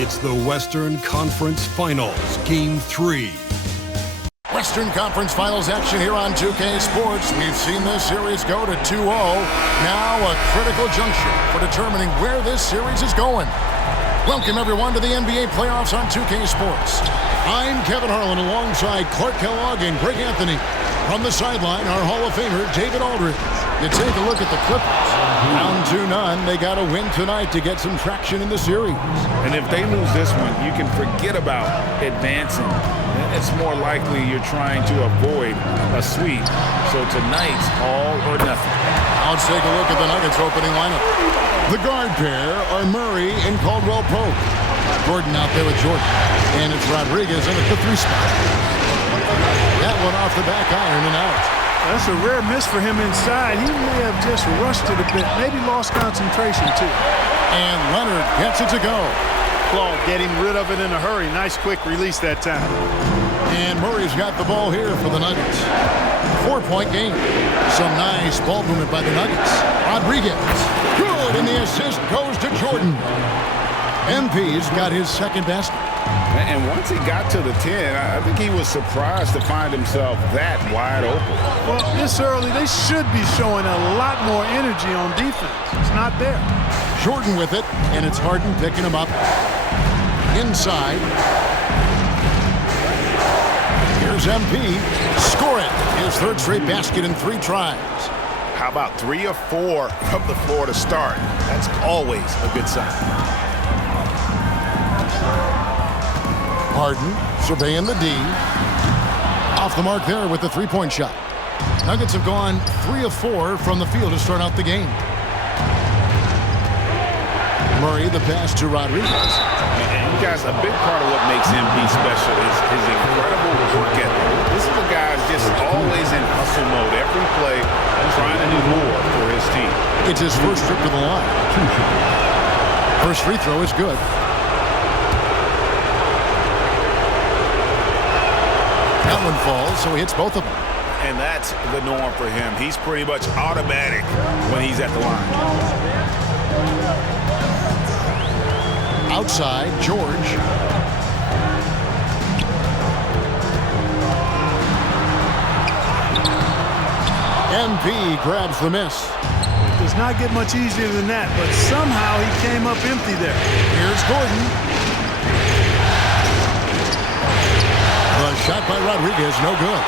It's the Western Conference Finals, Game 3. Western Conference Finals action here on 2K Sports. We've seen this series go to 2-0. Now a critical juncture for determining where this series is going. Welcome, everyone, to the NBA playoffs on 2K Sports. I'm Kevin Harlan alongside Clark Kellogg and Greg Anthony. From the sideline, our Hall of Famer, David Aldridge. You take a look at the Clippers. Down 2-0. They got to win tonight to get some traction in the series. And if they lose this one, you can forget about advancing. It's more likely you're trying to avoid a sweep. So tonight's all or nothing. Now let's take a look at the Nuggets opening lineup. The guard pair are Murray and Caldwell Pope. Gordon out there with Jordan. And it's Rodriguez in at the 3 spot. That one off the back iron and out. That's a rare miss for him inside. He may have just rushed it a bit, maybe lost concentration too. And Leonard gets it to go. Claude getting rid of it in a hurry. Nice quick release that time. And Murray's got the ball here for the Nuggets. 4-point game. Some nice ball movement by the Nuggets. Rodriguez. Good, and the assist goes to Jordan. MP's got his second basket. And once he got to the 10, I think he was surprised to find himself that wide open. Well, this early, they should be showing a lot more energy on defense. It's not there. Jordan with it, and it's Harden picking him up. Inside. Here's MP. Score it. His third straight basket in 3 tries. How about 3 or 4 from the floor to start? That's always a good sign. Harden surveying the D. Off the mark there with the 3-point shot. Nuggets have gone 3 of 4 from the field to start out the game. Murray, the pass to Rodriguez. And guys, a big part of what makes MP special is his incredible work ethic. This is a guy who's just always in hustle mode every play, trying to do more for his team. It's his first trip to the line. First free throw is good. That one falls, so he hits both of them. And that's the norm for him. He's pretty much automatic when he's at the line. Outside, George. MP grabs the miss. Does not get much easier than that, but somehow he came up empty there. Here's Gordon. The shot by Rodriguez, no good.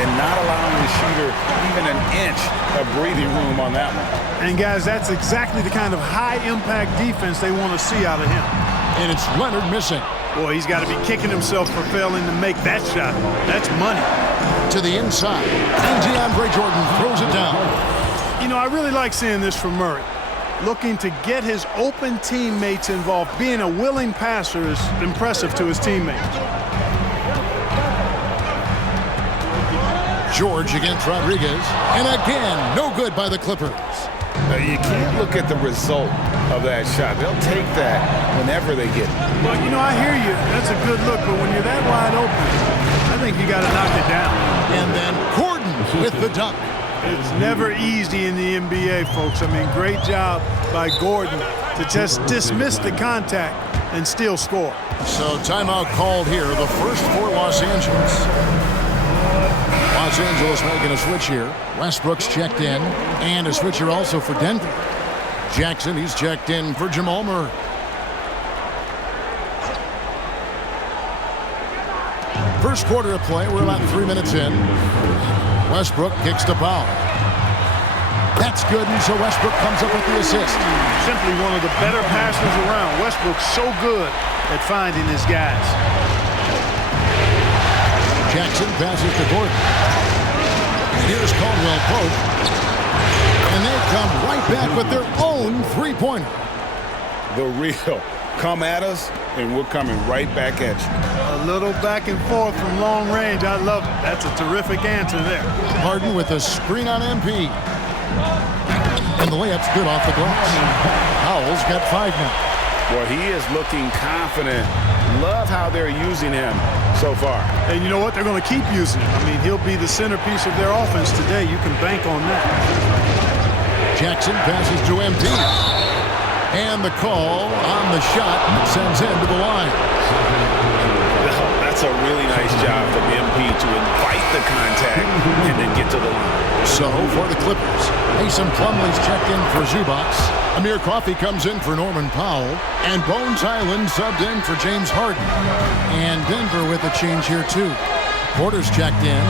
And not allowing the shooter even an inch of breathing room on that one. And guys, that's exactly the kind of high-impact defense they want to see out of him. And it's Leonard missing. Boy, he's got to be kicking himself for failing to make that shot. That's money. To the inside. And DeAndre Jordan throws it down. You know, I really like seeing this from Murray. Looking to get his open teammates involved. Being a willing passer is impressive to his teammates. George against Rodriguez. And again, no good by the Clippers. You can't look at the result of that shot. They'll take that whenever they get it. Well, you know, I hear you. That's a good look, but when you're that wide open, I think you got to knock it down. And then Gordon with the dunk. It's never easy in the NBA, folks. I mean, great job by Gordon to just dismiss the contact and still score. So timeout called here, the first for Los Angeles. Los Angeles making a switch here. Westbrook's checked in, and a switch here also for Denver. Jackson, he's checked in for Jamal Murray. First quarter of play, we're about 3 minutes in. Westbrook kicks to Powell. That's good, and so Westbrook comes up with the assist. Simply one of the better passers around. Westbrook's so good at finding his guys. Jackson passes to Gordon. And here's Caldwell Pope. And they come right back with their own 3-pointer. The real. Come at us, and we're coming right back at you. A little back and forth from long range. I love it. That's a terrific answer there. Harden with a screen on MP. And the layup's good off the glass. Powell's got 5 now. Well, he is looking confident. Love how they're using him so far. And you know what? They're going to keep using him. I mean, he'll be the centerpiece of their offense today. You can bank on that. Jackson passes to MP. And the call on the shot sends him to the line. That's a really nice job from MP to invite the contact and then get to the line. So for the Clippers, Mason Plumlee's checked in for Zubats. Amir Coffey comes in for Norman Powell. And Bones Hyland subbed in for James Harden. And Denver with a change here too. Porter's checked in.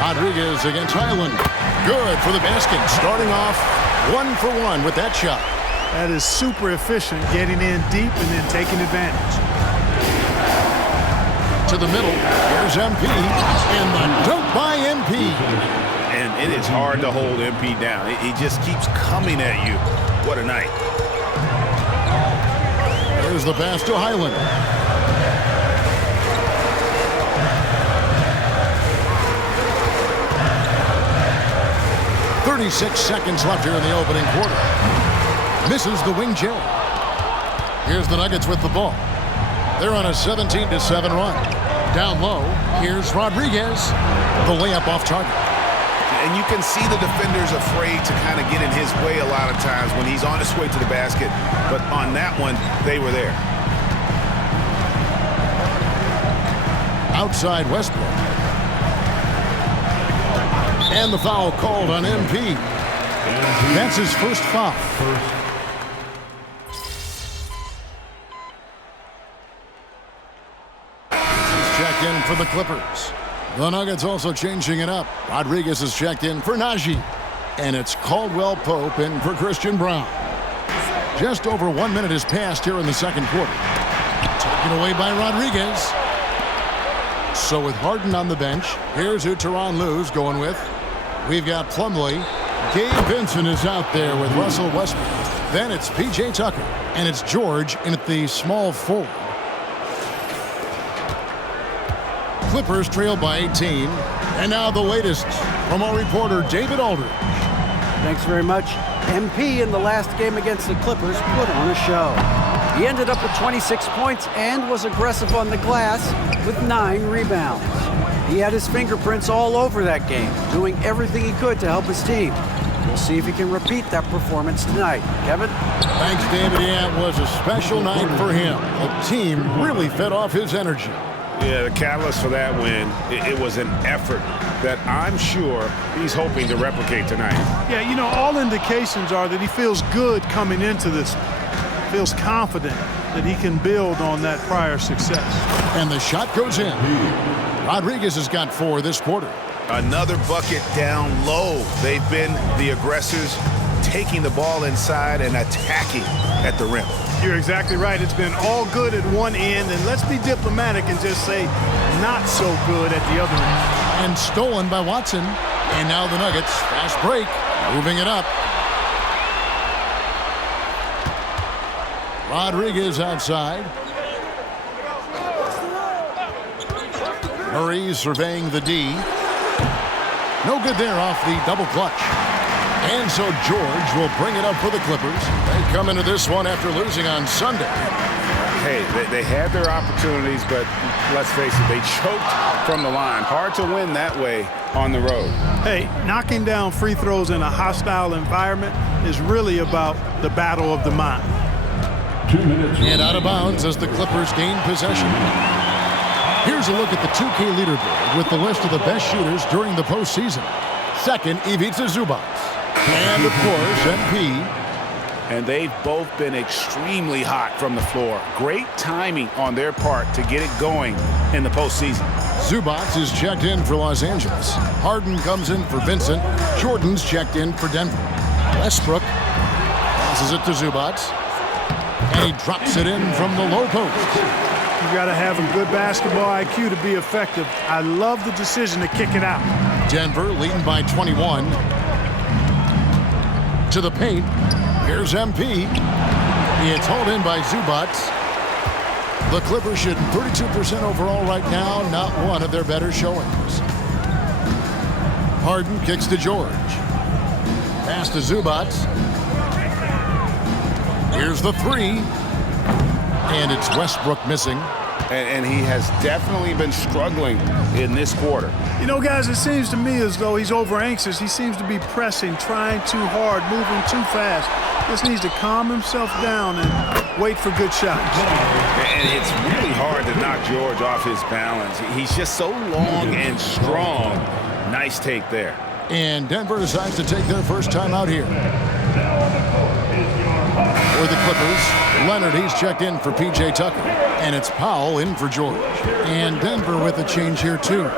Rodriguez against Hyland. Good for the basket. Starting off 1 for 1 with that shot. That is super efficient, getting in deep and then taking advantage. To the middle. Here's MP. And the dunk by MP. And it is hard to hold MP down. He just keeps coming at you. What a night. Here's the pass to Hyland. 36 seconds left here in the opening quarter. Misses the wing J. Here's the Nuggets with the ball. They're on a 17-7 run. Down low, here's Rodriguez. The layup off target. And you can see the defenders afraid to kind of get in his way a lot of times when he's on his way to the basket. But on that one, they were there. Outside Westbrook. And the foul called on MP. That's his first foul. He's checked in for the Clippers. The Nuggets also changing it up. Rodriguez is checked in for Najee. And it's Caldwell Pope in for Christian Brown. Just over 1 minute has passed here in the second quarter. Taken away by Rodriguez. So with Harden on the bench, here's who Tyronn Lue's going with. We've got Plumlee. Gabe Vincent is out there with Russell Westbrook. Then it's P.J. Tucker. And it's George in at the small forward. Clippers trail by 18. And now the latest from our reporter, David Aldridge. Thanks very much. MP in the last game against the Clippers put on a show. He ended up with 26 points and was aggressive on the glass with 9 rebounds. He had his fingerprints all over that game, doing everything he could to help his team. We'll see if he can repeat that performance tonight. Kevin? Thanks, David. Yeah, it was a special night for him. The team really fed off his energy. Yeah, the catalyst for that win, it was an effort that I'm sure he's hoping to replicate tonight. Yeah, you know, all indications are that he feels good coming into this. Feels confident that he can build on that prior success. And the shot goes in. Rodriguez has got 4 this quarter. Another bucket down low. They've been the aggressors, taking the ball inside and attacking at the rim. You're exactly right. It's been all good at one end, and let's be diplomatic and just say not so good at the other end. And stolen by Watson. And now the Nuggets, fast break, moving it up. Rodriguez outside. Murray surveying the D. No good there off the double clutch. And so George will bring it up for the Clippers. They come into this one after losing on Sunday. Hey, they had their opportunities, but let's face it, they choked from the line. Hard to win that way on the road. Hey, knocking down free throws in a hostile environment is really about the battle of the mind. 2 minutes. And out of bounds as the Clippers gain possession. Here's a look at the 2K leaderboard with the list of the best shooters during the postseason. Second, Ivica Zubac. And, of course, MP. And they've both been extremely hot from the floor. Great timing on their part to get it going in the postseason. Zubac is checked in for Los Angeles. Harden comes in for Vincent. Jordan's checked in for Denver. Westbrook passes it to Zubac. And he drops it in from the low post. You got to have a good basketball IQ to be effective. I love the decision to kick it out. Denver leading by 21. To the paint. Here's MP. It's hauled in by Zubac. The Clippers shooting 32% overall right now. Not one of their better showings. Harden kicks to George. Pass to Zubac. Here's the 3. And it's Westbrook missing. And he has definitely been struggling in this quarter. You know, guys, it seems to me as though he's over anxious. He seems to be pressing, trying too hard, moving too fast. Just needs to calm himself down and wait for good shots. And it's really hard to knock George off his balance. He's just so long and strong. Nice take there. And Denver decides to take their first time out here. For the Clippers, Leonard, he's checked in for P.J. Tucker. And it's Powell in for George. And Denver with a change here, too.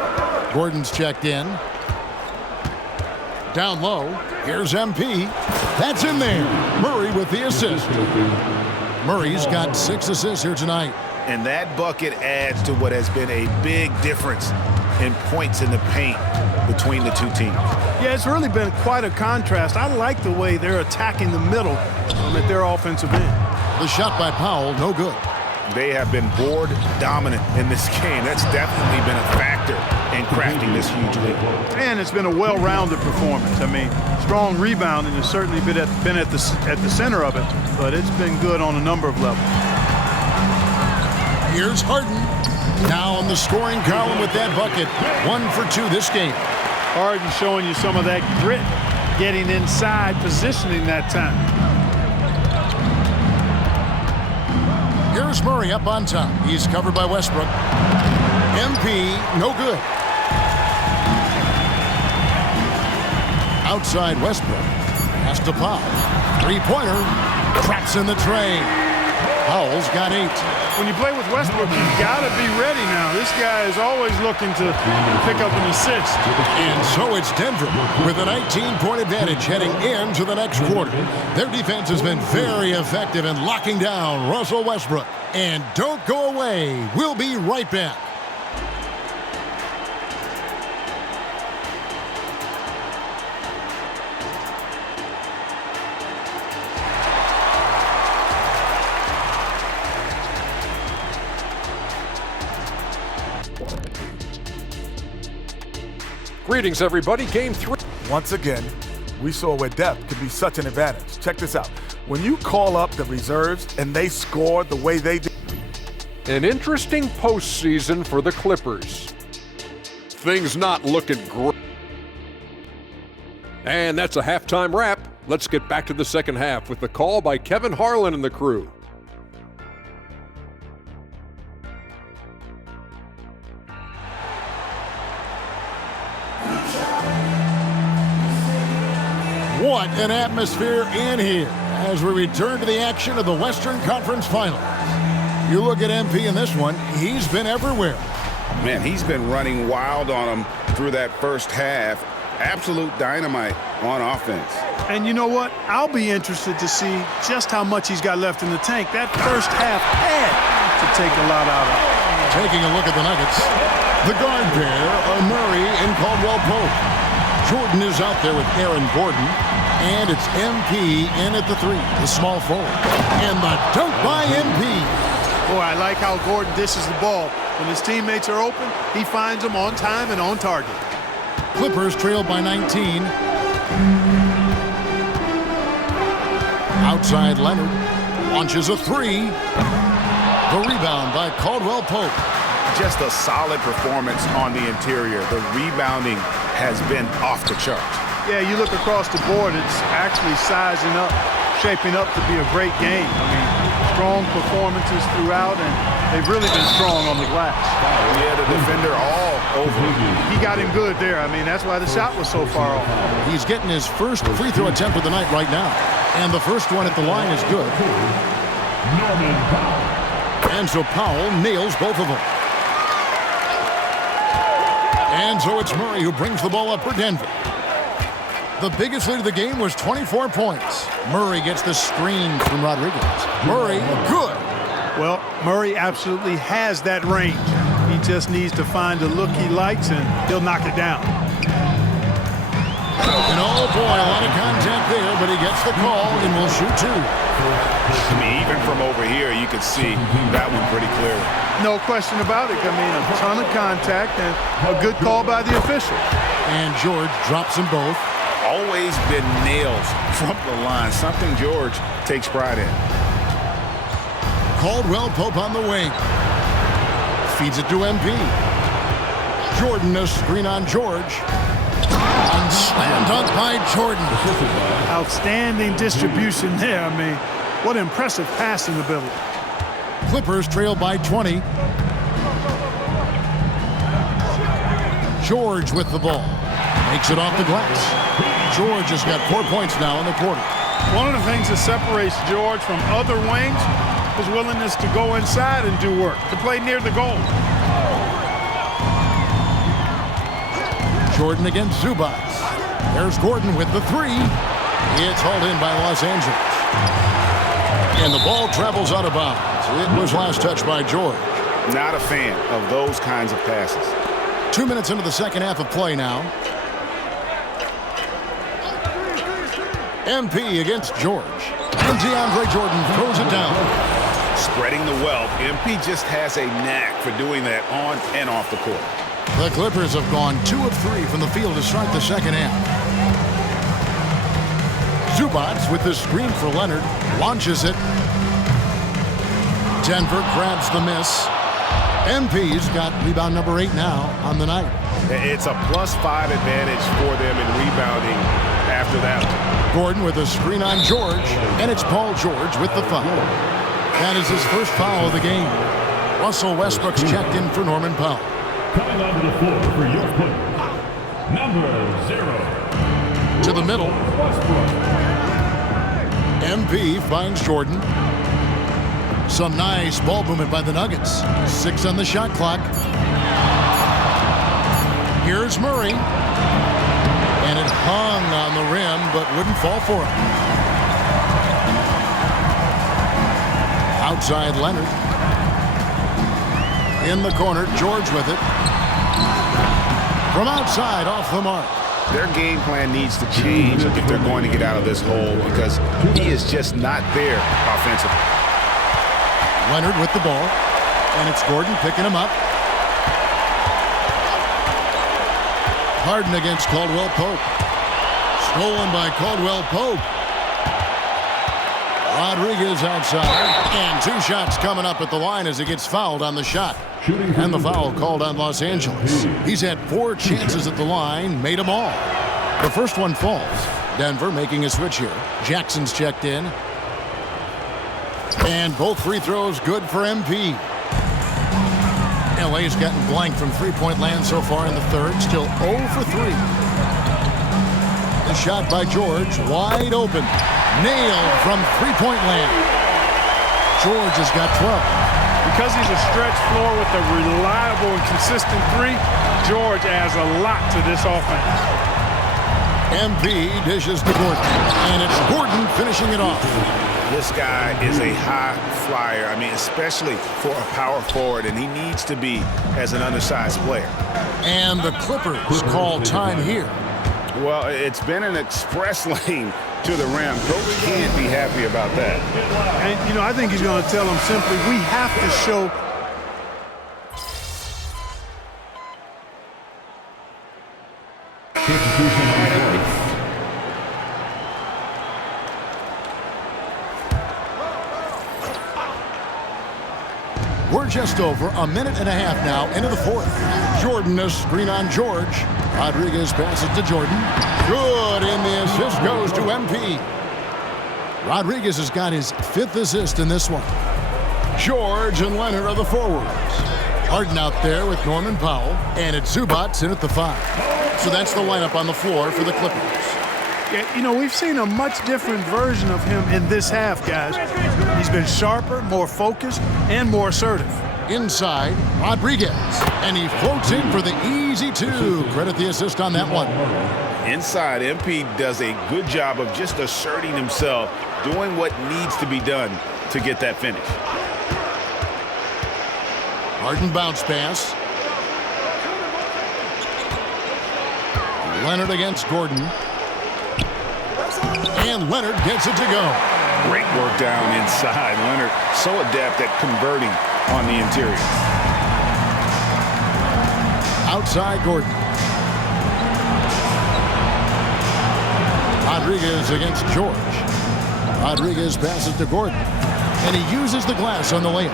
Gordon's checked in. Down low, here's MP. That's in there. Murray with the assist. Murray's got 6 assists here tonight. And that bucket adds to what has been a big difference in points in the paint between the two teams. Yeah, it's really been quite a contrast. I like the way they're attacking the middle at their offensive end. The shot by Powell, no good. They have been board dominant in this game. That's definitely been a factor in crafting this huge lead. And it's been a well-rounded performance. I mean, strong rebounding has certainly been at the center of it, but it's been good on a number of levels. Here's Harden. Now on the scoring column with that bucket. 1 for 2 this game. Harden showing you some of that grit, getting inside, positioning that time. Here's Murray up on top. He's covered by Westbrook. MP, no good. Outside Westbrook. Pass to Powell. Three-pointer. Traps in the tray. Powell's got 8. When you play with Westbrook, you've got to be ready now. This guy is always looking to pick up an assist. And so it's Denver with a 19-point advantage heading into the next quarter. Their defense has been very effective in locking down Russell Westbrook. And don't go away. We'll be right back. Greetings, everybody. Game 3. Once again, we saw where depth could be such an advantage. Check this out. When you call up the reserves and they score the way they did. An interesting postseason for the Clippers. Things not looking great. And that's a halftime wrap. Let's get back to the second half with the call by Kevin Harlan and the crew. What an atmosphere in here as we return to the action of the Western Conference Finals. You look at MP in this one, he's been everywhere. Man, he's been running wild on them through that first half. Absolute dynamite on offense. And you know what? I'll be interested to see just how much he's got left in the tank. That first half had to take a lot out of it. Taking a look at the Nuggets, the guard pair are Murray and Caldwell Pope. Jordan is out there with Aaron Gordon. And it's MP in at the 3, the small forward. And the dunk by MP. Boy, I like how Gordon dishes the ball. When his teammates are open, he finds them on time and on target. Clippers trailed by 19. Outside Leonard. Launches a 3. The rebound by Caldwell Pope. Just a solid performance on the interior. The rebounding has been off the charts. Yeah, you look across the board, it's actually sizing up, shaping up to be a great game. I mean, strong performances throughout, and they've really been strong on the glass. Yeah, the defender all over. He got him good there. I mean, that's why the shot was so far off. He's getting his first free throw attempt of the night right now. And the first one at the line is good. And so Powell nails both of them. And so it's Murray who brings the ball up for Denver. The biggest lead of the game was 24 points. Murray gets the screen from Rodriguez. Murray, good. Well, Murray absolutely has that range. He just needs to find the look he likes, and he'll knock it down. And oh boy, a lot of contact there, but he gets the call and will shoot 2. I mean, even from over here, you can see that one pretty clearly. No question about it. I mean, a ton of contact and a good call by the official. And George drops them both. Always been nails from the line, something George takes pride in. Caldwell Pope on the wing. Feeds it to MP. Jordan, a screen on George. And slam dunk by Jordan. Outstanding distribution there. I mean, what impressive passing ability. Clippers trail by 20. George with the ball. Makes it off the glass. George has got 4 points now in the quarter. One of the things that separates George from other wings is willingness to go inside and do work, to play near the goal. Jordan against Zubac. There's Gordon with the three. It's hauled in by Los Angeles. And the ball travels out of bounds. It was last touched by George. Not a fan of those kinds of passes. 2 minutes into the second half of play now. MP against George. And DeAndre Jordan throws it down. Spreading the wealth. MP just has a knack for doing that on and off the court. The Clippers have gone 2 of 3 from the field to start the second half. Zubac with the screen for Leonard. Launches it. Denver grabs the miss. MP's got rebound number 8 now on the night. It's a +5 advantage for them in rebounding after that. Gordon with a screen on George, and it's Paul George with the foul. That is his first foul of the game. Russell Westbrook's checked in for Norman Powell. Coming onto the floor for your player, number 0. To the middle. MP finds Jordan. Some nice ball movement by the Nuggets. 6 on the shot clock. Here's Murray. And it hung on the rim, but wouldn't fall for him. Outside Leonard. In the corner, George with it. From outside, off the mark. Their game plan needs to change if they're going to get out of this hole because he is just not there offensively. Leonard with the ball, and it's Gordon picking him up. Harden against Caldwell Pope. Stolen by Caldwell Pope. Rodriguez outside, and 2 shots coming up at the line as he gets fouled on the shot. And the foul called on Los Angeles. He's had 4 chances at the line, made them all. The first one falls. Denver making a switch here. Jackson's checked in. And both free throws good for MP. LA's gotten blank from three-point land so far in the third. Still 0 for 3. The shot by George, wide open. Nailed from three-point land. George has got 12. Because he's a stretch floor with a reliable and consistent three, George adds a lot to this offense. MP dishes to Gordon, and it's Gordon finishing it off. This guy is a high flyer. I mean, especially for a power forward, and he needs to be as an undersized player. And the Clippers call time here. Well, it's been an express lane to the rim. Coach can't be happy about that. And, you know, I think he's going to tell them simply, we have to show We're just over a minute and a half now into the fourth. Jordan, a screen on George. Rodriguez passes to Jordan. Good, and the assist goes to MP. Rodriguez has got his 5th assist in this one. George and Leonard are the forwards. Harden out there with Norman Powell, and it's Zubac in at the 5. So that's the lineup on the floor for the Clippers. Yeah, you know, we've seen a much different version of him in this half, guys. He's been sharper, more focused, and more assertive. Inside, Rodriguez, and he floats in for the easy 2. Credit the assist on that one. Inside, MP does a good job of just asserting himself, doing what needs to be done to get that finish. Harden bounce pass. Leonard against Gordon. And Leonard gets it to go. Great work down inside. Leonard so adept at converting on the interior. Outside Gordon. Rodriguez against George. Rodriguez passes to Gordon. And he uses the glass on the layup.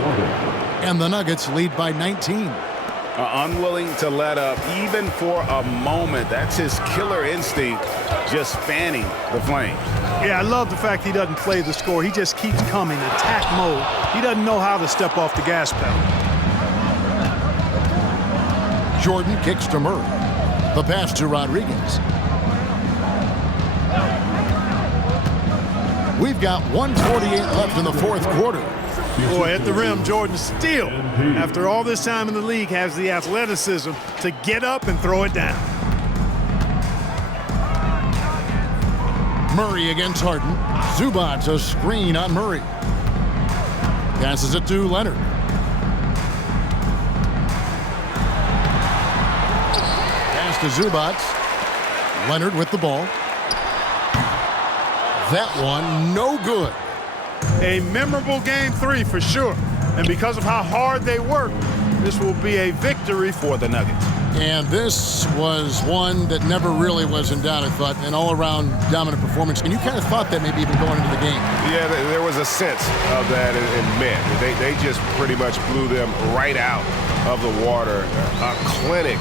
And the Nuggets lead by 19. Unwilling to let up even for a moment. That's his killer instinct, just fanning the flames. Yeah, I love the fact he doesn't play the score. He just keeps coming, attack mode. He doesn't know how to step off the gas pedal. Jordan kicks to Murray. The pass to Rodriguez. We've got 1:48 left in the fourth quarter. Boy, at the rim, Jordan still, after all this time in the league, has the athleticism to get up and throw it down. Murray against Harden. Zubac a screen on Murray. Passes it to Leonard. Pass to Zubac. Leonard with the ball. That one no good. A memorable game 3 for sure. And because of how hard they work, this will be a victory for the Nuggets. And this was one that never really was in doubt, I thought, an all-around dominant performance. And you kind of thought that maybe even going into the game. Yeah, there was a sense of that in men. They just pretty much blew them right out of the water. A clinic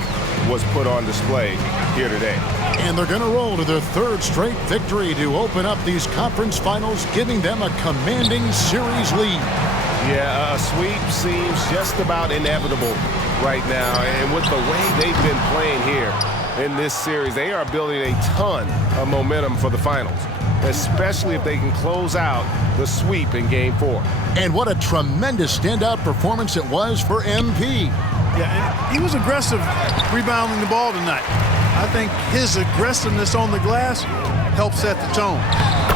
was put on display here today. And they're going to roll to their third straight victory to open up these conference finals, giving them a commanding series lead. Yeah, a sweep seems just about inevitable right now. And with the way they've been playing here in this series, they are building a ton of momentum for the finals, especially if they can close out the sweep in Game 4. And what a tremendous standout performance it was for MP. Yeah, and he was aggressive rebounding the ball tonight. I think his aggressiveness on the glass helped set the tone.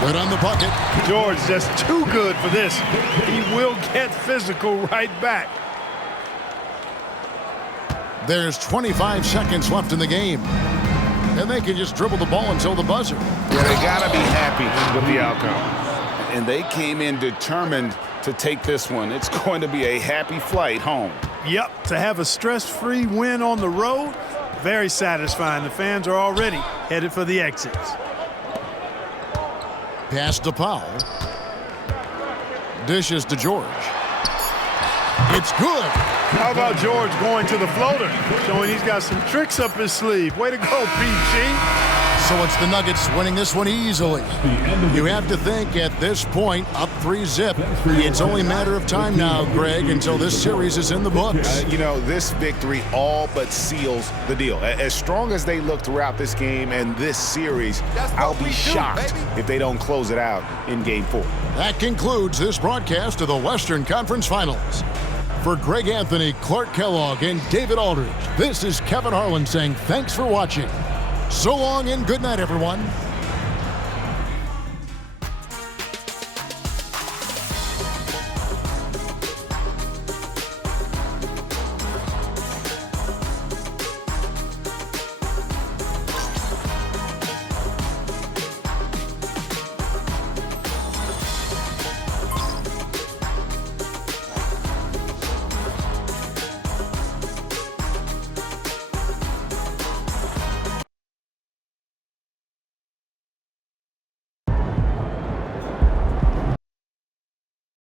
Good on the bucket. George just too good for this. He will get physical right back. There's 25 seconds left in the game. And they can just dribble the ball until the buzzer. Yeah, they got to be happy with the outcome. And they came in determined to take this one. It's going to be a happy flight home. Yep, to have a stress-free win on the road, very satisfying. The fans are already headed for the exits. Pass to Powell. Dishes to George. It's good. How about George going to the floater, showing he's got some tricks up his sleeve. Way to go, PG. So it's the Nuggets winning this one easily. You have to think at this point, up 3-zip. It's only a matter of time now, Greg, until this series is in the books. You know, this victory all but seals the deal. As strong as they look throughout this game and this series, I'll be shocked if they don't close it out in Game 4. That concludes this broadcast of the Western Conference Finals. For Greg Anthony, Clark Kellogg, and David Aldridge, this is Kevin Harlan saying thanks for watching. So long and good night, everyone.